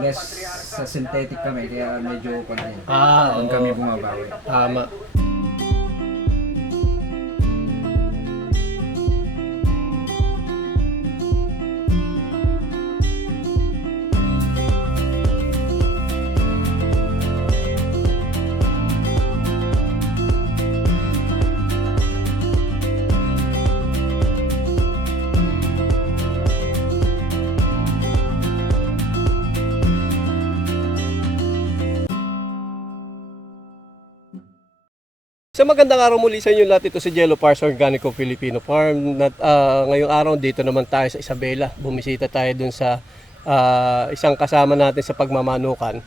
Less sa synthetic kami, kaya medyo pag Oo. kami bumabawi. Tama. Sa magandang araw muli sa inyo lahat, ito si Jello Pars Organico Filipino Farm. Ngayong araw dito naman tayo sa Isabela. Bumisita tayo dun sa isang kasama natin sa pagmamanukan.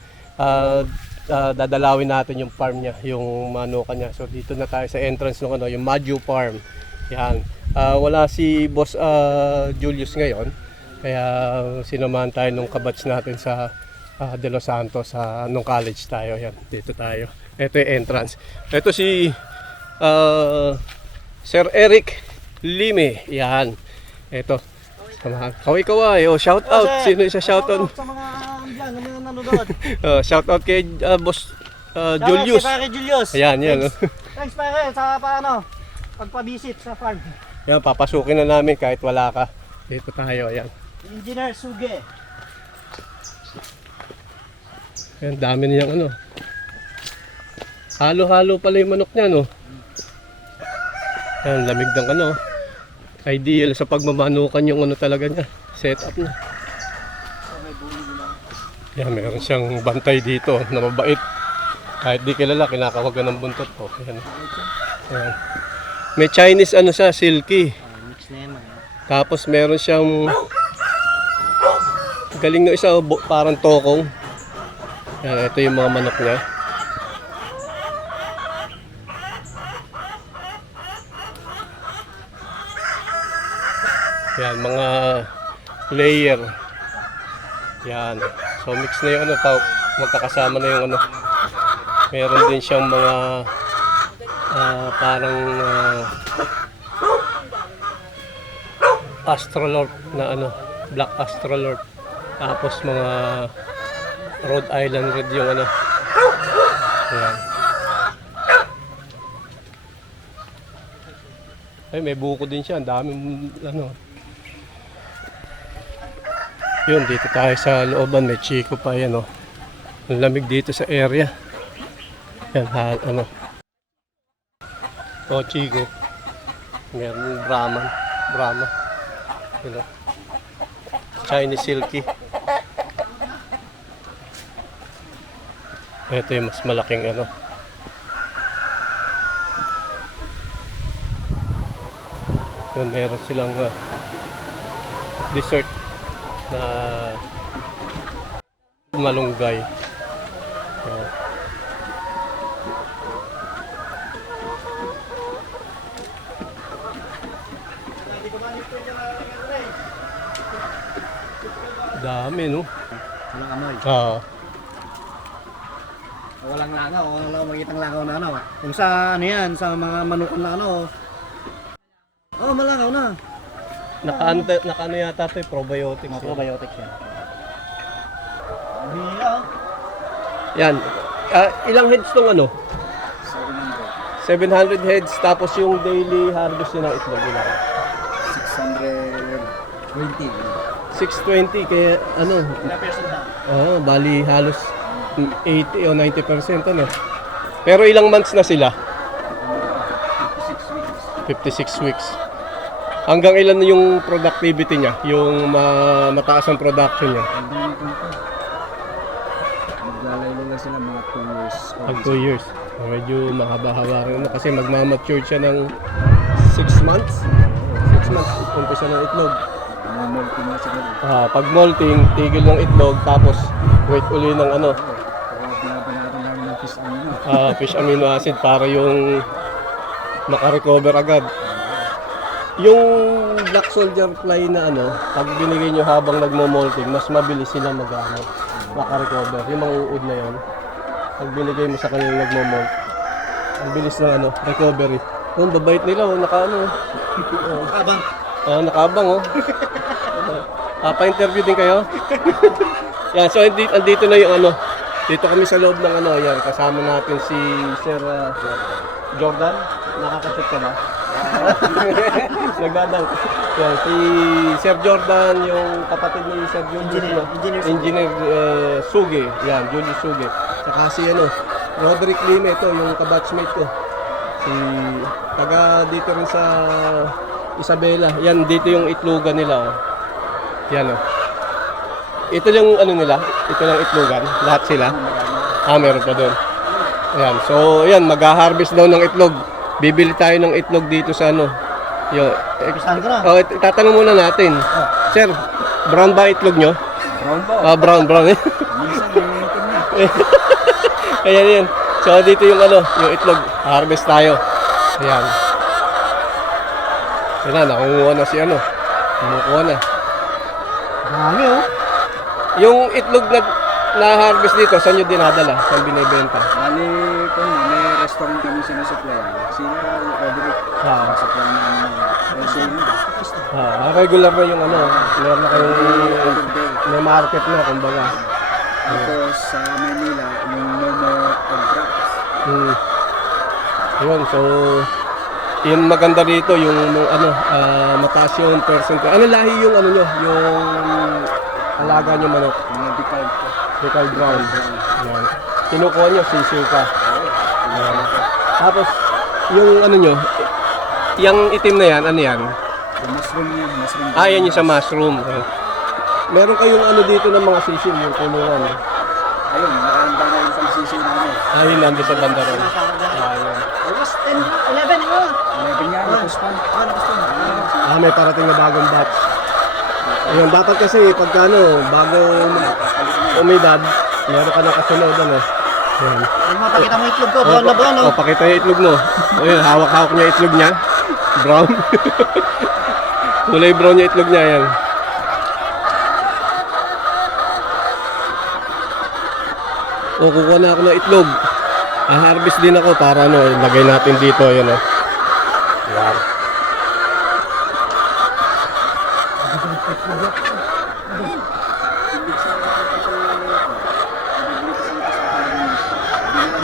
Dadalawin natin yung farm niya, yung manukan niya. So dito na tayo sa entrance ng yung Maju Farm. Yan. Wala si Boss Julius ngayon. Kaya sinamahan tayo nung kabats natin sa De Los Santos nung college tayo. Yan, dito tayo. Ito yung entrance. Ito si Sir Eric Lime. Yan. Ito. Kaway-kaway. Oh, shout out. Sino isa shout out? Sa mga vlog na nanonood. Shout out kay Boss Julius. Si Pare Julius. Ayan, yan. Thanks pare sa paano pagpa-visit sa farm. Yan, papasukin na namin kahit wala ka. Dito tayo. Ayan. Engineer Suge. Ayan, dami niyang halo-halo pala yung manok niya, no? Ayan, lamig ng ideal sa pagmamanukan yung talaga niya. Setup niya. Ayan, meron siyang bantay dito na mabait. Kahit di kilala, kinakawagan ng buntot po. Ayan. Ayan. May Chinese siya, silky. Mix na yan. Tapos meron siyang galing na isa, parang tokong. Ayan, ito yung mga manok niya. Yan, mga layer. Yan. So mix na yung magkakasama na yung Meron din siyang mga parang Astrolord na Black Astrolord. Tapos mga Rhode Island Red yung Yan. Ay, may buko din siya. Ang daming Yun, dito tayo sa looban. May chiko pa yan, Ang lamig dito sa area. Yan, chiko. Meron Brahma. Chinese silky. Ito yung mas malaking Yun, meron silang dessert na malunggay. Dami, no? Walang amoy. Walang langaw, makitang langaw na Kung sa yan, sa mga manukan na malangaw na. Naka yata ito, probiotics. Probiotics yan. Yan. Ilang heads tong 700 heads, tapos yung daily harvest nila ng itlog nila. 620 kaya bali halos 80 o 90% Pero ilang months na sila? 56 weeks. Hanggang ilan yung productivity niya? Yung mataas ang production niya? Maglalay lang sila mga 2 years. Pag 2 years. Medyo mahaba-haba rin kasi magmamature siya ng 6 months. 6 months, umpisa ng itlog. Molting na sila. Pag molting, tigil ng itlog, tapos wait uli ng Kaya binabanatan namin ng fish amino. fish amino acid para yung makarecover agad. Yung black soldier fly na pag binigay nyo habang nagmo-molting, mas mabilis sila makarecover. Yung mga uod na yon, pag binigay mo sa kanila nagmo-molt, ang bilis ng recovery. Yung babait nila, Nakabang. Nakabang, Pa-interview din kayo? Yan, so andito na yung ano. Dito kami sa loob ng ano, yan. Kasama natin si Sir Jordan. Nakakashoot ka ba? Nagdadang. Yan, si Sir Jordan, yung kapatid ni Sir Julius, Engineer Suge. Yan, Julius Suge. Saka si ano, Roderick Lima, ito, yung kabatchmate ko. Si, taga dito rin sa Isabela. Yan, dito yung itlogan nila. Oh. Yan, oh. Ito yung ano nila, ito lang itlogan, lahat sila. Meron pa doon. Ayan, so ayan, mag-harvest daw ng itlog. Bibili tayo ng itlog dito sa ano. Yo, Saan ka na? oh, tatanong muna natin. Sir, brown ba itlog nyo? Brown po. Brown eh. Minsan nililitin na. Ayan yan. So dito yung ano, yung itlog, harvest tayo. Ayan. Ayan na, nakunguha na si ano. Kumukuha na. Dami oh. Yung itlog na harvest dito, saan nyo dinadala? Saan binibenta? Bali po, may restaurant kami sinusuplayan. Sino Roderick? Supply na Regular na yung ano, meron na kayong may market na, kumbaga. Tapos sa Manila, yung Momo Contracts. Yun, so yung maganda dito, yung ano, mataas yung percent. Ano lahi yung ano nyo, yung alaga nyo manok? Mga decal po. Decal brown. Yan. Kinukuha nyo, sisiw ka. Yan. Tapos, yung ano nyo, yung itim na yan, ano yan? Yung mushroom yan, mushroom. Yan yung sa mushroom. Yan. Meron kayong ano dito ng mga sisiw, yung kulungan. Ayun, nakahanda na yung pagsisiw namin. Yun nandun sa banda ron. Ayun. Almost 10, 11 mo. 11 nga, nakuspan. May parating na bagong batch. Ayun, dapat kasi pagka ano, bago umidad, meron ka na kasunod ano. Ayun. Yung mapakita mo itlog ko, brown na brown oh. Pakita yung itlog mo. Ayun, hawak-hawak niya itlog niya. Brown. Kulay brown yung itlog niya yan. Kukuha na ako ng itlog. Harvest din ako para ano, lagay natin dito, ayun oh. Yan.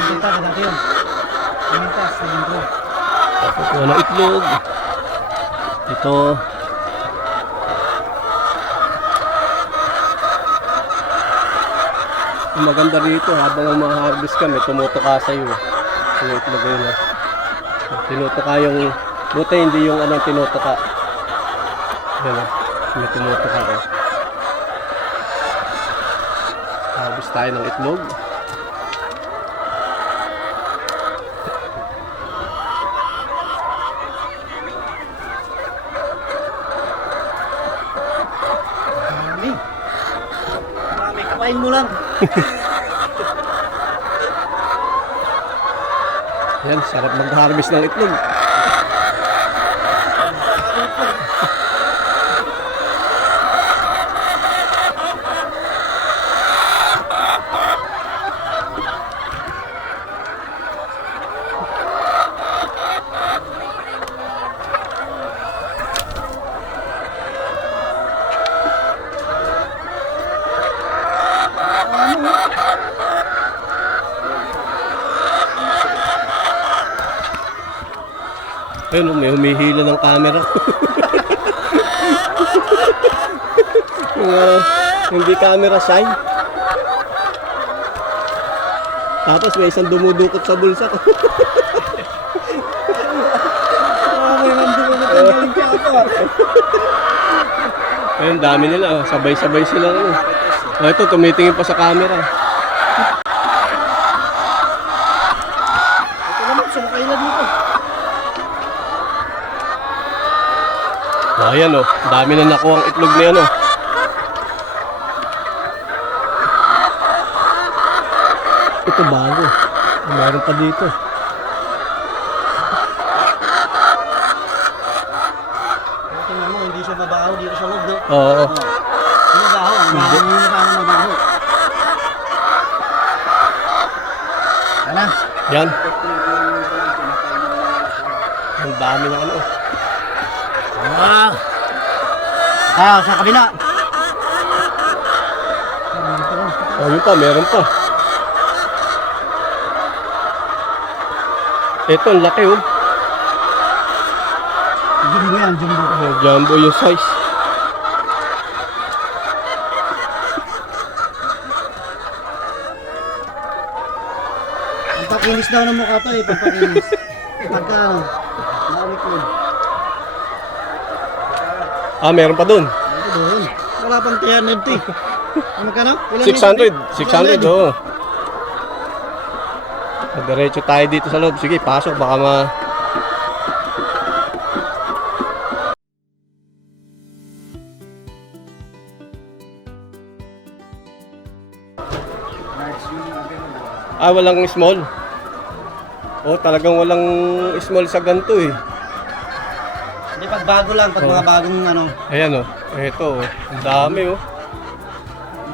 Pinta ka dati yun. Pintas, naging Kukuha ng itlog. Ito. Ang maganda rito, habang ma-harvest ka, may tumutuka sa'yo. Yung itlog yun. Tinutuka yung, buti hindi yung anong tinutuka. Yan o, may tumutuka o. Harvest tayo ng itlog. Marami, kapain mo lang. Yan, sarap mag-harvest ng itlog. Ayun, may humihila ng camera. Hindi camera shy. Tapos may isang dumudukot sa bulsa ko. May nandun na galing ka ako. Ayun, dami nila. Sabay-sabay sila. Ito, tumitingin pa sa camera. Ito naman, sumakailan mo ko. Ayan o, dami na nakuha ang itlog niya no. Ito bago. Meron pa dito. Tingnan mo, hindi siya mabaho dito sa loob, no? Oo. Hindi mabaho, ang baho mo na paano mabaho. Ano? Yan. Ang dami na ano. Sa kabila. Oh, yun pa, meron pa. Ito, ang laki oh. Jumbo yan, jumbo. Oh, jumbo yung size. Pampakinis daw ng mukha to eh, pampakinis. Pagka ano, naumikod. Ah, meron pa dun. Ito doon. Wala pang 300 to eh. Ano ka na? 600. 600, oo. Diretso tayo dito sa loob. Sige, pasok. Baka ma... Large yung available. Ah, walang small. Oh, talagang walang small sa ganito eh. Hindi, pag bago lang, pag mga bagong ano. Ayan oh. Ito oh. Ang dami oh.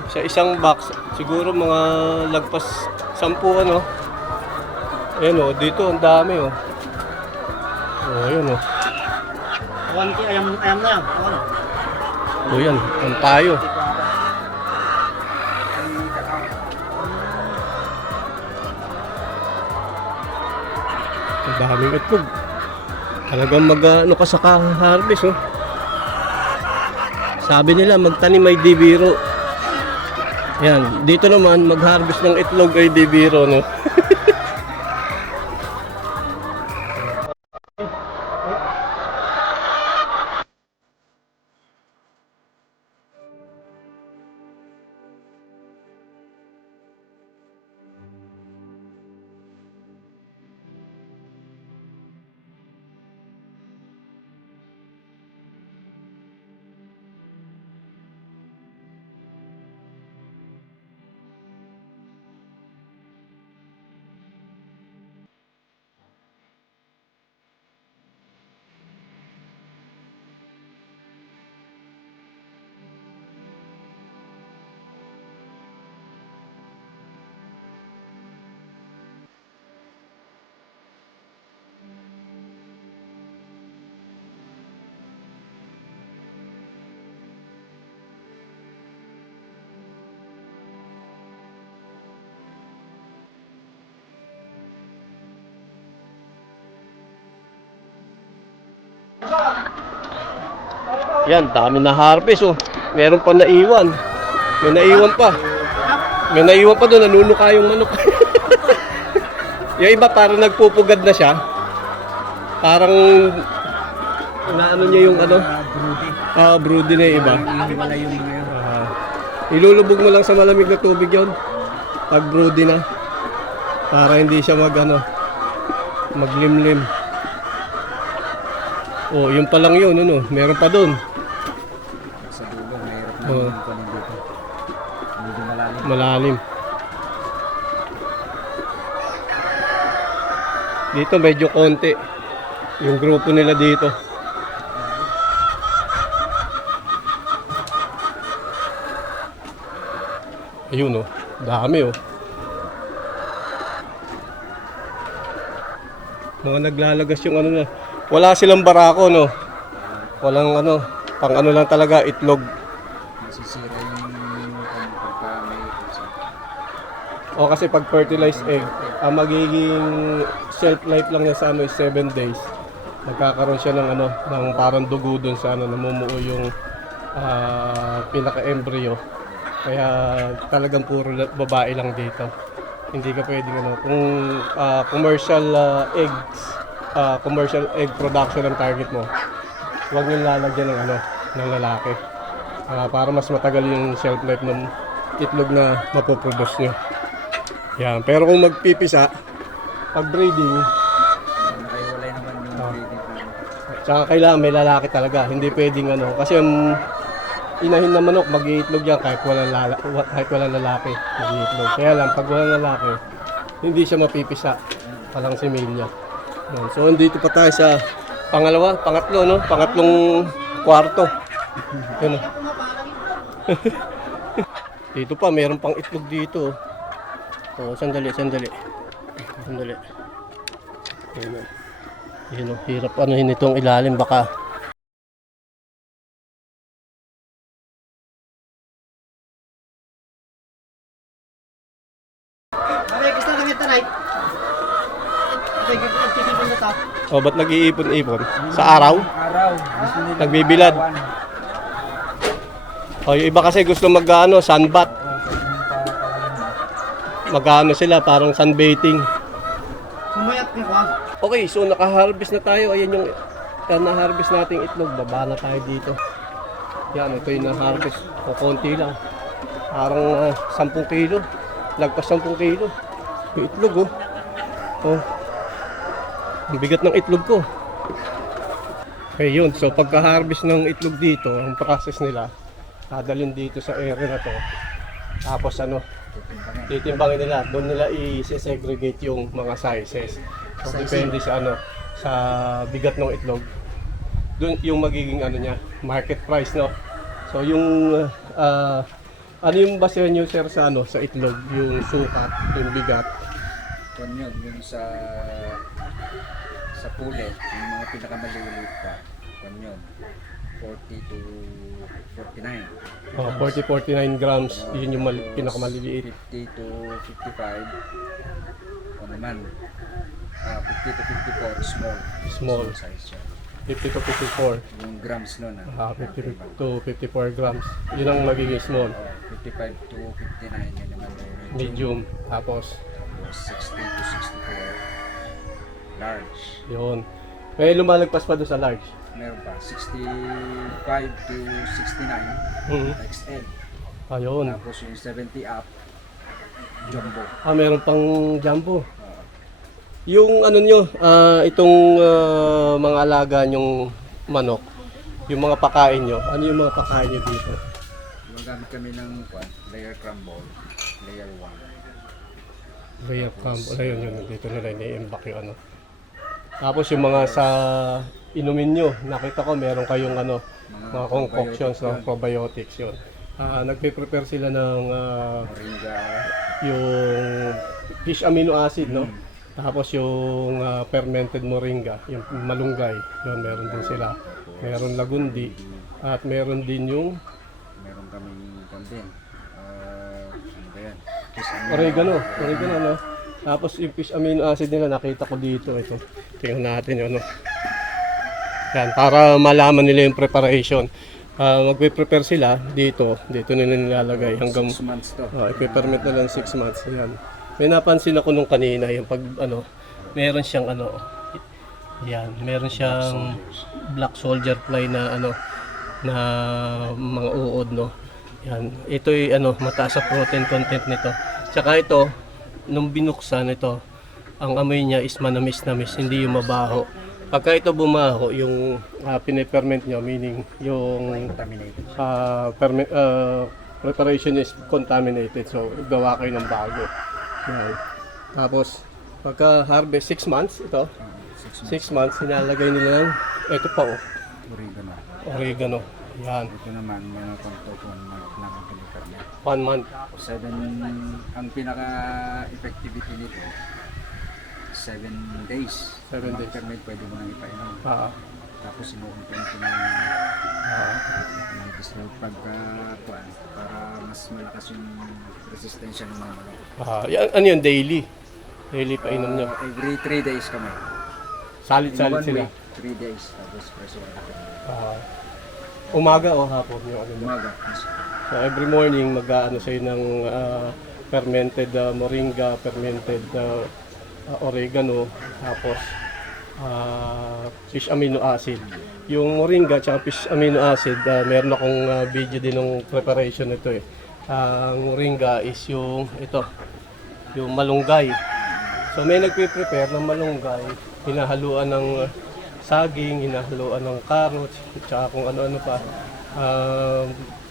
Sa isang box, siguro mga lagpas 10 ano. Ayan oh, dito ang dami oh. Oh, ayan oh. 1K, ayam na yan. Ano? Oh, yan. Ang tayo. Ang daming itlog. Talagang ano ka sa harvest oh. Sabi nila magtanim ay di biro. Yan, dito naman mag-harvest ng itlog ay di biro no. Yan, dami na harvest oh. Meron pa naiwan. May naiwan pa. May naiwan pa doon, nanunuka yung manok. Yung iba parang nagpupugad na siya. Parang inaano niya yung ano? Broody. Ah, broody na yung iba. Wala yung mga yun. Ilulubog mo lang sa malamig na tubig yon. Pag broody na. Para hindi siya maglimlim. Oh, yun pa lang yun, ano? Meron pa doon. Sa dulo, mahirap na Oo. yung kunin dito. Medyo malalim. Malalim. Dito medyo konti. Yung grupo nila dito. Ayun oh. Dami oh. Mga naglalagas yung ano na. Wala silang barako no. Walang ano. Pang ano lang talaga itlog. Masisira yung pagka may isa. O kasi pag fertilized egg, ang magiging shelf life lang niya sa ano is 7 days. Nagkakaroon siya ng ano, ng parang dugo doon sa ano, namumuo yung pinaka-embryo. Kaya talagang puro babae lang dito. Hindi ka pwedeng ano, kung commercial commercial egg production ang target mo, huwag nyo lalagyan ng ano, ng lalaki. Para mas matagal yung shelf life ng itlog na mapoproduce nyo. Yan. Pero kung magpipisa, pag breeding, Nakaiwalay naman yung breeding. tsaka kailangan may lalaki talaga. Hindi pwedeng ano, kasi ang inahin na manok, mag-iitlog yan kahit walang lalaki. Mag-iitlog. Kaya lang, pag walang lalaki, hindi siya mapipisa. Palang similya. Yan. So, andito pa tayo sa pangatlo, no? Pangatlong kwarto. Yan. Dito pa, mayroon pang itlog dito. Oh, sandali. Ayan. Yun, hirap anuhin itong ilalim baka tanay. Nagtitipon na ta. O, ba't nag-iipon-ipon? Sa araw? Araw. Gusto nila Nagbibilad. arawan. O, yung iba kasi gusto mag-ano, sunbat. Mag-ano sila, parang sunbathing. Sumayat ka ka. Okay, so naka-harvest na tayo. Ayan yung na-harvest nating itlog. Baba na tayo dito. Yan, ito yung na-harvest. O, konti lang. Parang 10 kilo. Lagpas 10 kilo. Yung itlog, oh. Oh. Ang bigat ng itlog ko. Okay, yun. So, pagka-harvest ng itlog dito, ang process nila, dadalhin dito sa area na to. Tapos, ano, titimbangin nila. Doon nila i-segregate yung mga sizes. So, depende sa, ano, sa bigat ng itlog. Doon yung magiging, ano niya, market price, no? So, yung, ano yung basehan nyo, sir, sa, ano, sa itlog? Yung sukat, yung bigat. Kung yun, yung sa pulet, yung mga pinakamaliliit pa. Kung yun, 40 to 49. Oh, 40-49 grams, yun yung pinakamaliliit. 50 to 55. Kung naman, 50 to 54, small size siya. 50 to 54. Yung grams nun, 50 to 54 grams. Yun ang magiging small. 55 to 59, yun naman yung Medium. Tapos, 60 to 64. Large. yun. May lumalagpas pa doon sa large. Meron pa, 65 to 69, Mhm. XL. Ayun. Tapos yung 70 up, jumbo. Meron pang jumbo. Yung ano nyo, itong mga alaga nyong manok, yung mga pakain nyo, ano yung mga pakain nyo dito? Gumagamit kami ng layer crumble, layer 1. Layer crumble, ayun yun, dito nila ini-imbak yung ano. Tapos yung mga sa inumin nyo, nakita ko meron kayong ano, mga concoctions, no? Probiotics yun. Nagpe-prepare sila ng Moringa, yung fish amino acid, no? Tapos yung fermented moringa, yung malunggay, yun meron din sila. Meron lagundi at meron din yung meron kaming kandin. Ano ba yan? oregano, no? Tapos yung fish amino acid nila nakita ko dito, ito. Tingnan natin yun, no? Yan, para malaman nila yung preparation. Magpe-prepare sila dito nila nilalagay hanggang 6 months to. ipe-permit na lang 6 months. Yan. May napansin ako nung kanina, yung pag ano, meron siyang ano, yan, meron siyang black soldier fly na ano, na mga uod, no. Yan, ito ay ano, mataas sa protein content nito. Tsaka ito, nung binuksan ito, ang amoy niya is manamis-namis, hindi yung mabaho. Pagka ito bumaho, yung piniperment nyo, meaning yung Contaminated. preparation is contaminated, so gawa kayo ng bago. Yan. Tapos, pagka harvest 6 months, ito, 6 months, hinalagay nila ng, ito pa oh, Oregano. oregano. Yan, Ito naman, mga pangtokon na pinikarne. 1 month. 7, ang pinaka-effectivity nito, 7 days. 7 days. Permit, pwede mo nang ipainom. Tapos sinukumpin ko na yung disload pagka para mas malakas yung resistensya ng mga manok. Yan, ano yun, daily? Daily painom nyo. Every 3 days kami. Salit-salit In 1 sila. week, 3 days. Tapos preso water kami. Umaga o hapon yung ano nyo. Umaga. So every morning mag-aano sa'yo ng fermented moringa, fermented oregano, tapos fish amino acid. Yung moringa at fish amino acid, meron akong video din ng preparation nito eh. Ang moringa is yung ito, yung malunggay. So may nagpe-prepare ng malunggay, hinahaluan ng saging, hinahaluan ng carrots, at kung ano-ano pa.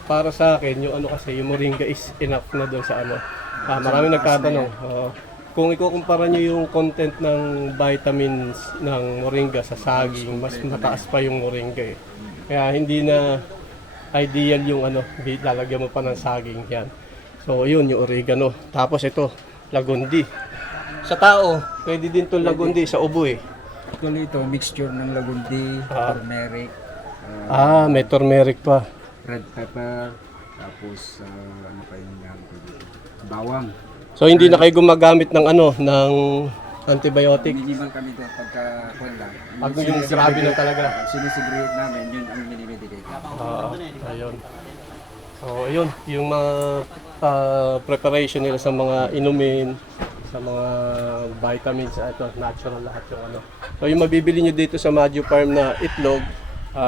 Para sa akin, yung ano kasi, yung moringa is enough na doon sa ano. Maraming nagtatanong. Kung ikukumpara nyo yung content ng vitamins ng moringa sa saging, mas mataas pa yung moringa eh. Kaya hindi na ideal yung ano, lalagyan mo pa ng saging yan. So yun, yung oregano. Tapos ito, lagundi. Sa tao, pwede din itong lagundi sa ubo eh. Actually ito, mixture ng lagundi, turmeric, May turmeric pa. red pepper, tapos ano pa yung bawang. So hindi na kayo gumagamit ng ano, ng antibiotic. Minimal kami doon pagka kuwan lang. Pag yung grabe na talaga. Sinisegregate namin, yun ang minimedicate. Ayun. So, ayun, yung mga preparation nila sa mga inumin, sa mga vitamins, ito, natural lahat yung ano. So, yung mabibili nyo dito sa Maggio Farm na itlog,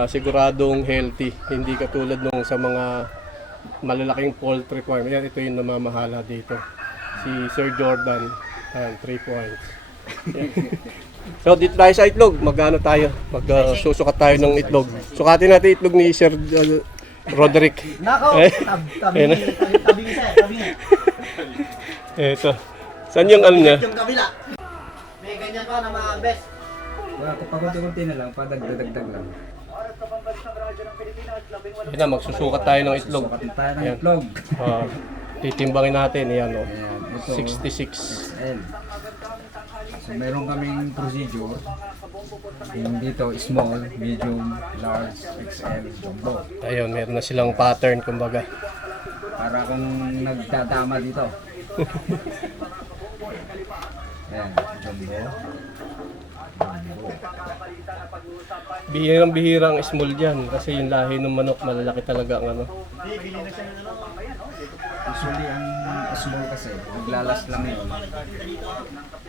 siguradong healthy. Hindi katulad nung sa mga malalaking poultry farm. Yan, ito yung namamahala dito. Si Sir Jordan, 3 points. Yan. So, dito tayo sa itlog. Magano tayo? Magsusukat tayo ng itlog. Sukatin natin itlog ni Sir Roderick. Nako, tabi niya. Ito. Saan yung ano niya? Yung kabila. May ganyan pa na mga best. Wala, pakunti-kunti na lang, padagdagdag lang. Yan na, magsusukat tayo ng itlog. Sukatin tayo ng Ayan. itlog. Titimbangin natin. Ayan o. Ayan, ito. 66. XL. So, meron kaming procedure. Yung dito, small, medium, large, XL, jumbo. Ayun, meron na silang pattern, kumbaga. Para kung nagtatama dito. Ayan, jumbo. Bihirang-bihirang small dyan. Kasi yung lahi ng manok, malalaki talaga ang ano. Usually, ang small kasi, naglalas lang yun.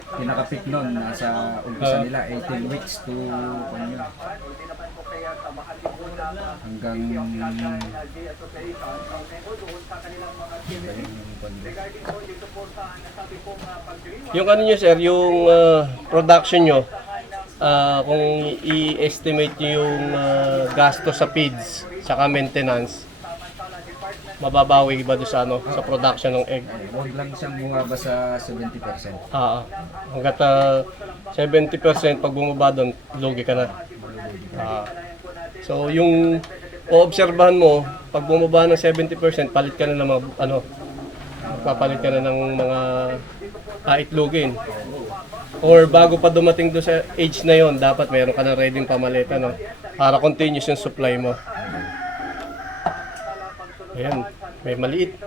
Pinaka-peak nun, nasa umpisa nila, 18 weeks to ano yun, hanggang Yung ano nyo sir, yung production nyo, kung i-estimate nyo yung gasto sa feeds, saka maintenance, mababawi ba doon sa ano, sa production ng egg? huwag lang siyang bumaba sa 70%. Hanggat 70% pag bumaba doon, lugi ka na. So yung oobserbahan mo, pag bumaba ng 70%, palit ka na ng mga ano, papalit ka na ng mga itlogin. Or bago pa dumating doon sa age na yon, dapat meron ka na ready pamalitan, no? Para continuous yung supply mo. Ayan, may maliit.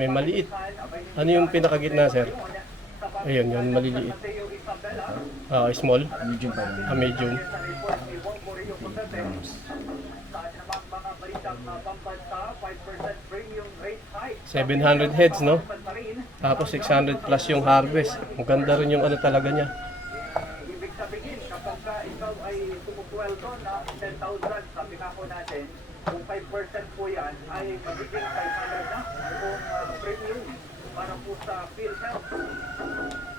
May maliit. Ano yung pinakagitna, sir? Ayun, yun, maliliit. Small? Medium pa rin. Medium. 700 heads, no? Tapos 600 plus yung harvest. Ang ganda rin yung ano talaga niya. Ibig sabihin, kapag ikaw ay sumupweldo na 10,000 sa pinako natin, kung 5% po yan, ay magiging 500 na kung premium para po sa PhilHealth.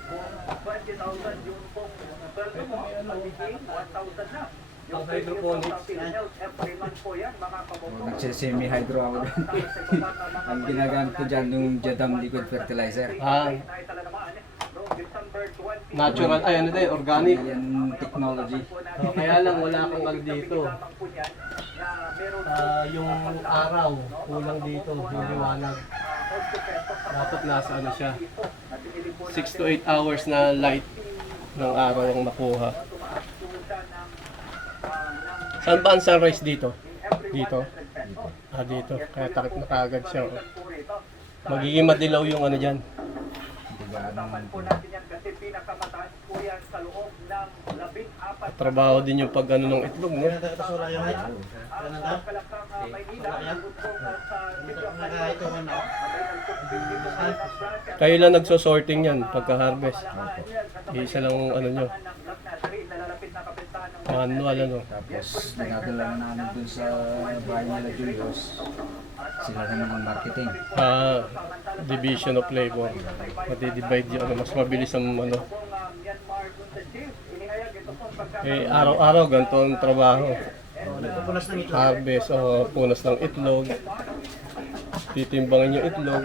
Kung 20,000 yung pong sweldo mo, magiging 1,000 na. Yung premium sa PhilHealth, every month po yan, mga kabukong. Nagsisemi-hydro ako doon. Ang ginagamit ko dyan, yung Jadam liquid fertilizer. Natural, ay ano din, organic. Yan technology. Kaya lang wala kang ano dito. Yung araw, kulang dito, yung liwanag. Dapat nasa ano siya, 6 to 8 hours na light ng araw ang makuha. Saan ba ang sunrise dito? Dito? Dito. Kaya takip na kagad siya. Oh. Magiging madilaw yung ano dyan. Trabaho din yung pag ano ng itlog, no? Kayo lang nagso-sorting yan pagka-harvest. Isa lang ano nyo. Manual ano. Tapos dinadala na namin dun sa bahay nila Julius. Sila naman ang marketing. Division of labor. Madi-divide yung ano, mas mabilis ang ano. Araw-araw ganito ang trabaho. Harvest o punas ng itlog. Titimbangin yung itlog.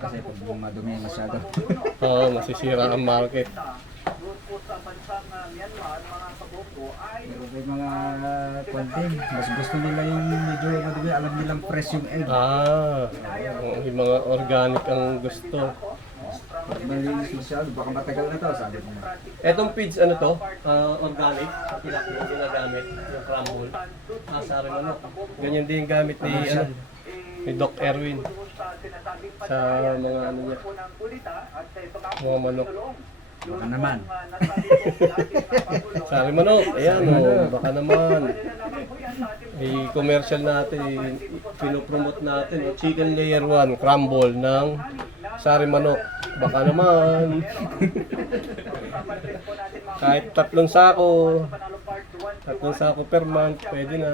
Kasi pag madumi masyado. Masisira ang market. Pero may mga konting, mas gusto nila yung medyo madumi, alam nilang fresh yung egg. Yung mga organic ang gusto. Pag malinis masyado, baka matagal na to, sabi ko. Etong feeds, ano to? Organic. Sa pilak yung ginagamit. Yung crumble. Sa rin ano. Ganyan din yung gamit ni, ni Doc Erwin. sinasabing Sa pantayan mga ano niya, po ng kulita at ito nga mga manok. Baka naman. nasabi po ating Pangulo. Sari manok, ayan baka naman. I-commercial natin, pinopromote natin, chicken layer 1, crumble ng sari manok. Baka naman. Kahit 3 sako, 3 sako per month, pwede na.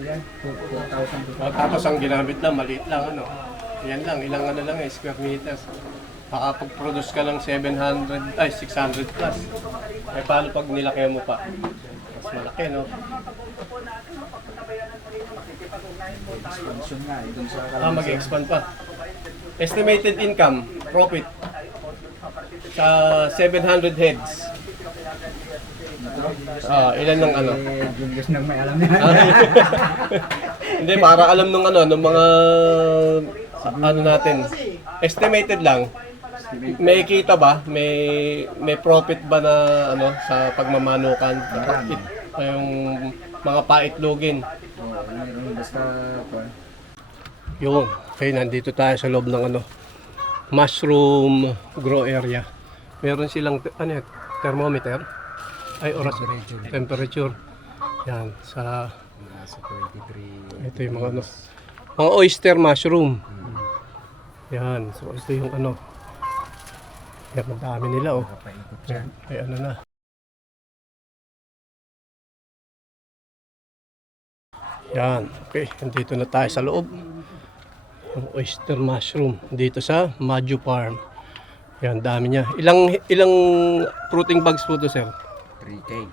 yan. 4,000. Tapos ang ginamit lang, maliit lang ano. Yan lang, ilang ano lang square meters. Makapag-produce ka lang 600 plus. Eh paano pag nilaki mo pa? Mas malaki, no? Expansion nga, dun sa Mag-expand pa. Estimated income, profit, sa 700 heads. Ilan ng ano? Julius nang may alam niya. Hindi, para alam nung ano, nung mga ano natin. Estimated lang. May kita ba? May profit ba na ano sa pagmamanukan? Yung mga paitlogin. Mayroon basta po. Yun. Okay, nandito tayo sa loob ng ano, mushroom grow area. Meron silang thermometer. Ay, oras. Temperature. Yan, sa Nasa 23. ito yung mga ano, mga oyster mushroom. Yan, so ito yung ano. Yan, ang dami nila oh. Paikot siya. Ay, ano na. Yan, okay. Nandito na tayo sa loob. Ang oyster mushroom dito sa Maju Farm. Yan, dami niya. Ilang fruiting bags po to, sir? 3K.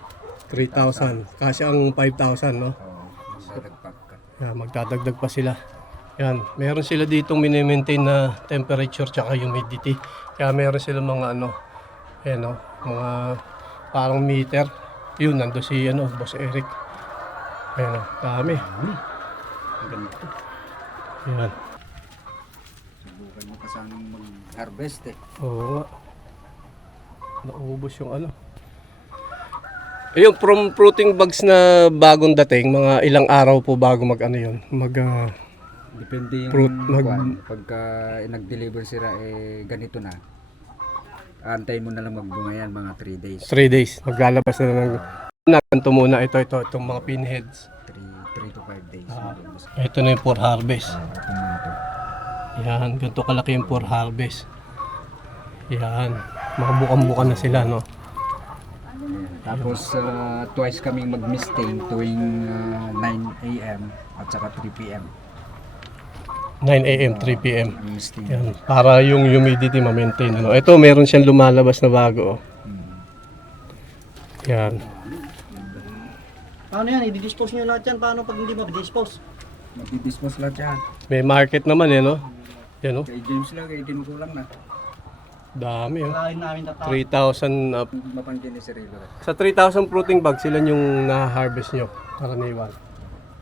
3,000. Kasi ang 5,000, no? Sadagpag ka. Yan, magdadagdag pa sila. Yan, meron sila ditong mini-maintain na temperature tsaka humidity. Kaya meron sila mga ano, ayan o, mga parang meter. Yun, nando si ano, Boss Eric. Ayan o, dami. Ganito. Yan. Subukan mo pa sanang mag-harvest eh. Oo nga. Naubos yung ano. Ayun, from fruiting bags na bagong dating, mga ilang araw po bago mag-ano yun, Depende yung Fruit, pagka nag-deliver sila ganito na. Antayin mo na lang magbunga yan mga 3 days. 3 days. Maglalabas na ng nakanto muna itong mga pinheads. 3 to 5 days. Ito na yung for harvest. Ito mga to. Yan, ganito kalaki yung for harvest. Yan, makabukang-buka na sila, no? Tapos twice kaming mag-misting tuwing 9 a.m. at saka 3 p.m. 9 a.m., 3 p.m. Misting. Yan, para yung humidity ma-maintain, ano? Ito, meron siyang lumalabas na bago, oh. Yan. Paano yan? I-dispose nyo lahat yan. Paano pag hindi ma-dispose? Mag-dispose lahat yan. May market naman, eh, no? Yan, oh. Kay James lang, kinukulang na. Dami, oh. Kalahin namin 3,000 up. Mapangkin ni Cirilo. Sa 3,000 fruiting bags, sila yung na-harvest nyo, karaniwan.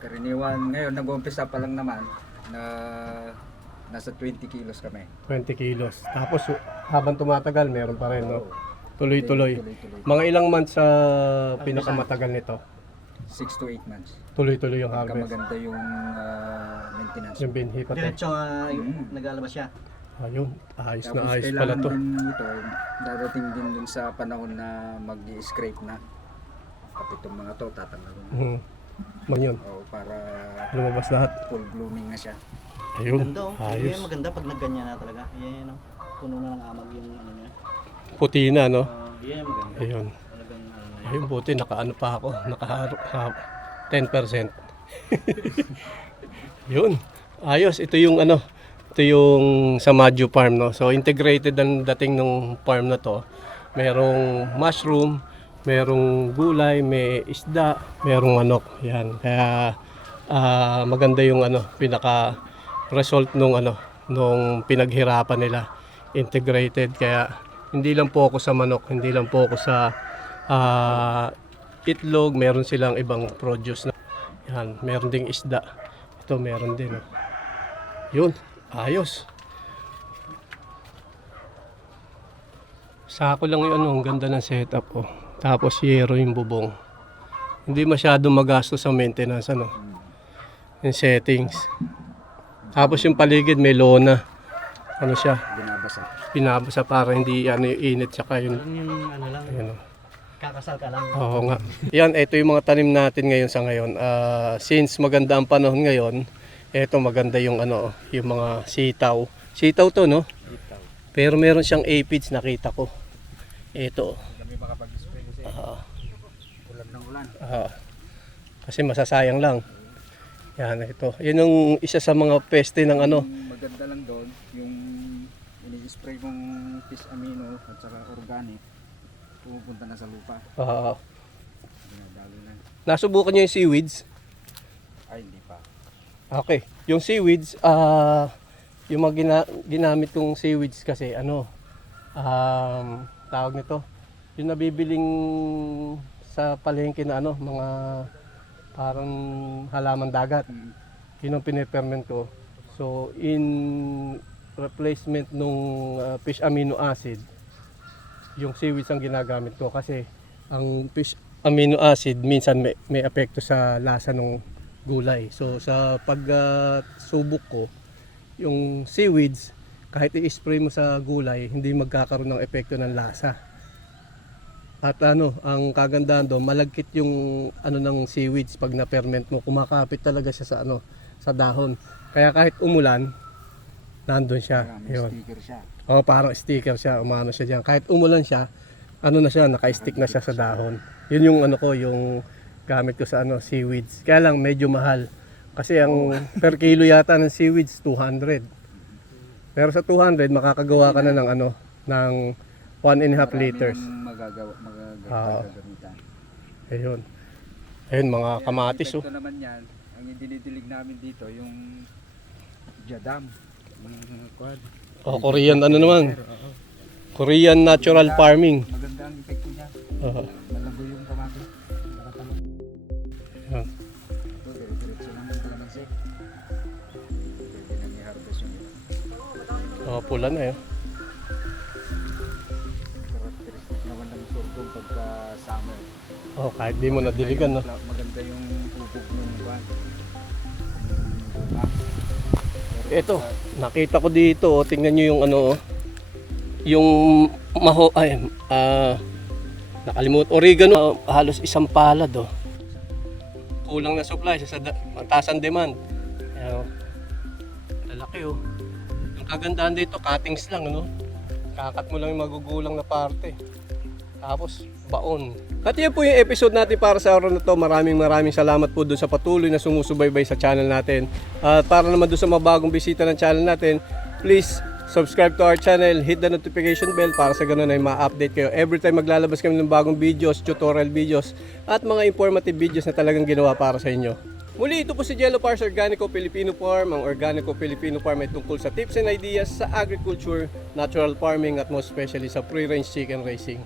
Karaniwan, ngayon nag-umpisa pa lang naman na nasa 20 kilos kami. 20 kilos. Tapos, habang tumatagal, meron pa rin, no? Tuloy-tuloy. Tuloy-tuloy. Mga ilang months sa pinakamatagal nito? 6 to 8 months. Tuloy-tuloy yung Pagka harvest. maganda yung maintenance. Yung binhi pati. Diretso naglalabas siya. Ayun, ayos na Tapos ayos pala kailangan to. din ito, dadating din dun sa panahon na mag-scrape na. Pati itong mga to, tatanggalin. Man yun, O para lumabas lahat. full blooming na siya. Ayun, Ganda oh. ayos. Yan maganda pag nagganyan na talaga. Yan oh. Puno na ng amag yung ano niya. Puti na, no? Yan maganda. Ayun. Talagang ano na yan. Ayun, buti, nakaano pa ako. 10%. Yun, ayos. Ito yung ano, ito yung sa Maju Farm, no? So, integrated ang dating ng farm na to. Merong mushroom, merong gulay, may isda, merong manok. Yan. Kaya maganda yung pinaka result nung pinaghirapan nila. Integrated. Kaya hindi lang po ako sa manok, hindi lang po ako sa itlog, meron silang ibang produce na. Yan, meron ding isda. Ito meron din. Yun, ayos. Sako lang yung ang ganda ng setup oh. Tapos yero yung bubong. Hindi masyadong magastos sa maintenance yung settings. Tapos yung paligid may lona. Ano siya? Binabasa. Pinabasa para hindi yung init tsaka yun. Yung ano lang, Ayun, oh. kakasal ka lang. Oo nga. Yan, ito yung mga tanim natin ngayon sa ngayon. Since maganda ang panahon ngayon, ito maganda yung yung mga sitaw. Sitaw to, no? Pero meron siyang aphids, nakita ko. Ito. Kami makapag-spray kasi ulan ng ulan. Kasi masasayang lang. Yan, ito. Yun yung isa sa mga peste ng Yung maganda lang doon, yung ini-spray mong fish amino at saka organic, pupunta na sa lupa. Dinadalo na. Nasubukan niyo yung seaweeds? Ay, hindi pa. Okay. Yung seaweeds, yung mga ginamit kong seaweeds kasi tawag nito, yung nabibiling sa palengke na mga parang halaman dagat. Yun ang piniperment ko. So in replacement nung fish amino acid, yung seaweeds ang ginagamit ko kasi ang fish amino acid minsan may epekto sa lasa ng gulay. So sa pagsubok ko, yung seaweeds, kahit i-spray mo sa gulay, hindi magkakaroon ng epekto ng lasa. At ang kagandahan doon, malagkit yung ng seaweeds pag na-ferment mo, kumakapit talaga siya sa dahon. Kaya kahit umulan, nandun siya. Kaya may Yun. sticker siya. Oh, parang sticker siya, umano siya diyan. Kahit umulan siya, na siya, naka-stick na siya sa dahon. Yun yung yung gamit ko sa seaweeds. Kaya lang medyo mahal. Kasi ang per kilo yata ng seaweeds 200. Pero sa 200 makakagawa ka na ng ng 1.5 liters. Magagamitan. Ayun. Ayun mga kamatis oh. Ito naman yan, ang dinidilig namin dito, yung jadam. Yung quad. Oh, Korean naman. Korean natural farming. Maganda ang epekto niya. Malabo yung kamatis. Nakatalong. Yan. Ito, diretso lang yung kalamansi. Pwede nang i-harvest yung Pula na eh. characteristic naman ng sorghum pagka summer. Oh, kahit di mo nadiligan no. Maganda yung ubog ng buwan. Ito, nakita ko dito, tingnan niyo yung yung oregano, halos isang palad Kulang na supply sa mataas ang demand. Ayan, lalaki Ang kagandahan dito, cuttings lang Kakat mo lang yung magugulang na parte. Tapos baon. At yan po yung episode natin para sa araw na to. Maraming salamat po doon sa patuloy na sumusubaybay sa channel natin. At para naman doon sa mga bagong bisita ng channel natin, please subscribe to our channel, hit the notification bell para sa ganun ay ma-update kayo every time maglalabas kami ng bagong videos, tutorial videos at mga informative videos na talagang ginawa para sa inyo. Muli, ito po si Jello Pars Organico Filipino Farm. Ang Organico Filipino Farm ay tungkol sa tips and ideas sa agriculture, natural farming at most especially sa free-range chicken raising.